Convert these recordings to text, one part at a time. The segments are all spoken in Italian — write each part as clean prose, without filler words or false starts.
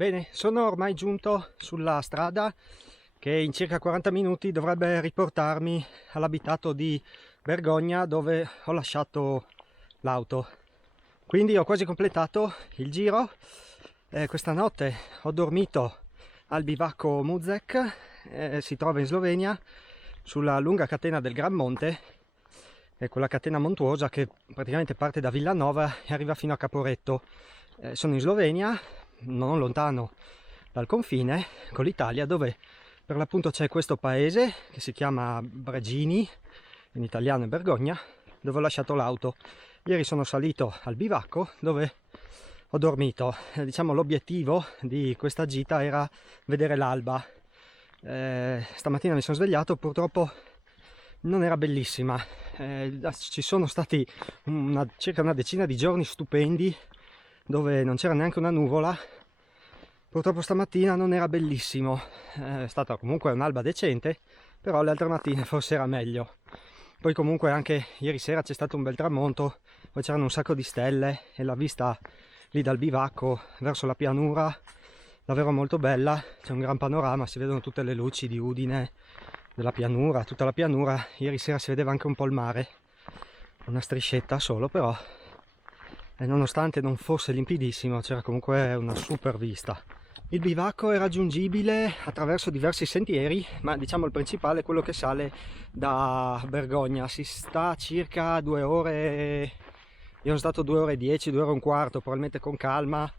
Bene, sono ormai giunto sulla strada che in circa 40 minuti dovrebbe riportarmi all'abitato di Bergogna, dove ho lasciato l'auto. Quindi ho quasi completato il giro. Questa notte ho dormito al bivacco Muzek, si trova in Slovenia, sulla lunga catena del Gran Monte, quella catena montuosa che praticamente parte da Villanova e arriva fino a Caporetto. Sono in Slovenia, non lontano dal confine con l'Italia, dove per l'appunto c'è questo paese che si chiama Bregini, in italiano è Bergogna, dove ho lasciato l'auto. Ieri sono salito al bivacco dove ho dormito. Diciamo l'obiettivo di questa gita era vedere l'alba. Stamattina mi sono svegliato, purtroppo non era bellissima. Ci sono stati circa una decina di giorni stupendi dove non c'era neanche una nuvola. Purtroppo stamattina non era bellissimo. È stata comunque un'alba decente, però le altre mattine forse era meglio. Poi comunque anche ieri sera c'è stato un bel tramonto, poi c'erano un sacco di stelle e la vista lì dal bivacco verso la pianura davvero molto bella. C'è un gran panorama, si vedono tutte le luci di Udine, della pianura, tutta la pianura. Ieri sera si vedeva anche un po' il mare, una striscetta solo, però nonostante non fosse limpidissimo c'era comunque una super vista. Il bivacco è raggiungibile attraverso diversi sentieri, ma diciamo il principale è quello che sale da Bergogna. Si sta circa 2 ore, io sono stato 2 ore e 10, 2 ore e un quarto, probabilmente con calma,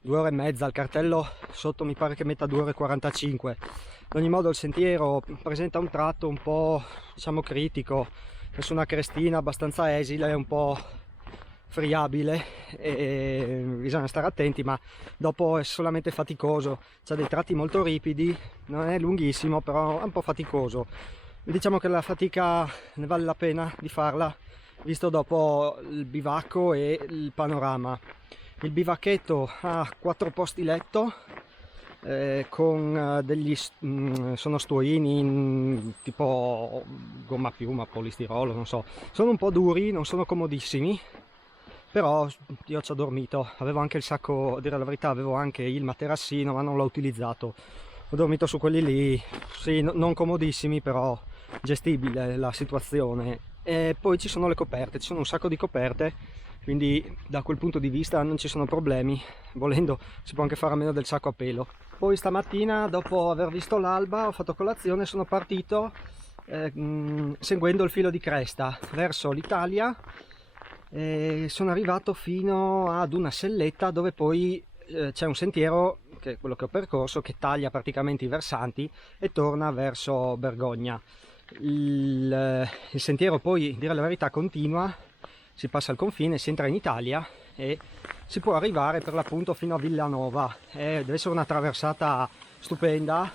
2 ore e mezza. Il cartello sotto mi pare che metta 2 ore e 45. In ogni modo il sentiero presenta un tratto un po', diciamo, critico, è su una crestina abbastanza esile, un po' friabile e bisogna stare attenti, ma dopo è solamente faticoso. C'ha dei tratti molto ripidi, non è lunghissimo, però è un po' faticoso. Diciamo che la fatica ne vale la pena di farla, visto dopo il bivacco e il panorama. Il bivacchetto ha 4 posti letto con sono stuoini tipo gomma piuma, polistirolo, non so, sono un po' duri, non sono comodissimi, però io ci ho dormito. Avevo anche il sacco, a dire la verità, avevo anche il materassino, ma non l'ho utilizzato. Ho dormito su quelli lì, sì, non comodissimi, però gestibile la situazione. E poi ci sono le coperte, ci sono un sacco di coperte, quindi da quel punto di vista non ci sono problemi. Volendo si può anche fare a meno del sacco a pelo. Poi stamattina, dopo aver visto l'alba, ho fatto colazione e sono partito seguendo il filo di cresta verso l'Italia. Sono arrivato fino ad una selletta dove poi c'è un sentiero, che è quello che ho percorso, che taglia praticamente i versanti e torna verso Bergogna. Il sentiero poi, dire la verità, continua, si passa il confine, si entra in Italia e si può arrivare per l'appunto fino a Villanova. Deve essere una traversata stupenda,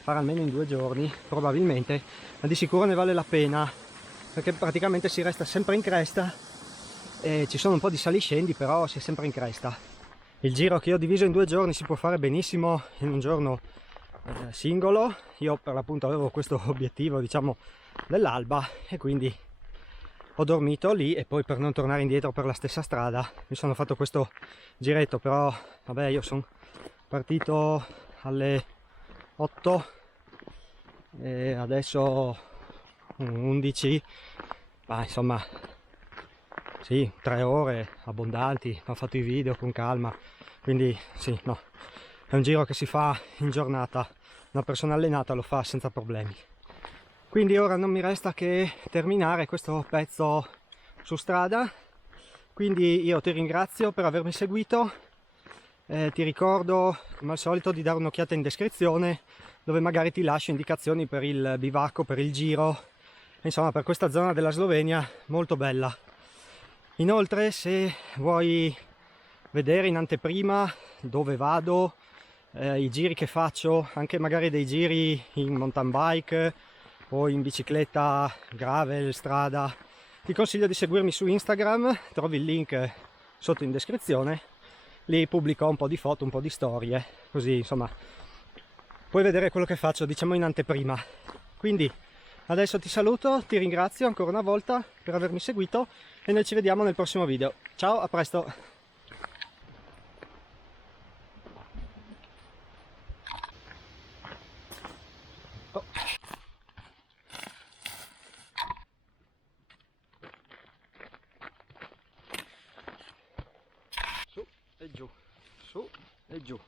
fare almeno in 2 giorni probabilmente, ma di sicuro ne vale la pena, perché praticamente si resta sempre in cresta e ci sono un po' di saliscendi, però si è sempre in cresta. Il giro che io ho diviso in 2 giorni si può fare benissimo in un giorno singolo. Io per l'appunto avevo questo obiettivo, diciamo, dell'alba, e quindi ho dormito lì e poi, per non tornare indietro per la stessa strada, mi sono fatto questo giretto. Però vabbè, io sono partito alle 8 e adesso 11, ma insomma sì, 3 ore abbondanti, ho fatto i video con calma, quindi sì, no, è un giro che si fa in giornata, una persona allenata lo fa senza problemi. Quindi ora non mi resta che terminare questo pezzo su strada, quindi io ti ringrazio per avermi seguito, ti ricordo come al solito di dare un'occhiata in descrizione, dove magari ti lascio indicazioni per il bivacco, per il giro, insomma per questa zona della Slovenia molto bella. Inoltre, se vuoi vedere in anteprima dove vado, i giri che faccio, anche magari dei giri in mountain bike o in bicicletta gravel, strada, ti consiglio di seguirmi su Instagram, trovi il link sotto in descrizione. Lì pubblico un po' di foto, un po' di storie, così insomma puoi vedere quello che faccio, diciamo, in anteprima. Quindi adesso ti saluto, ti ringrazio ancora una volta per avermi seguito e noi ci vediamo nel prossimo video. Ciao, a presto! Oh. Su e giù, su e giù.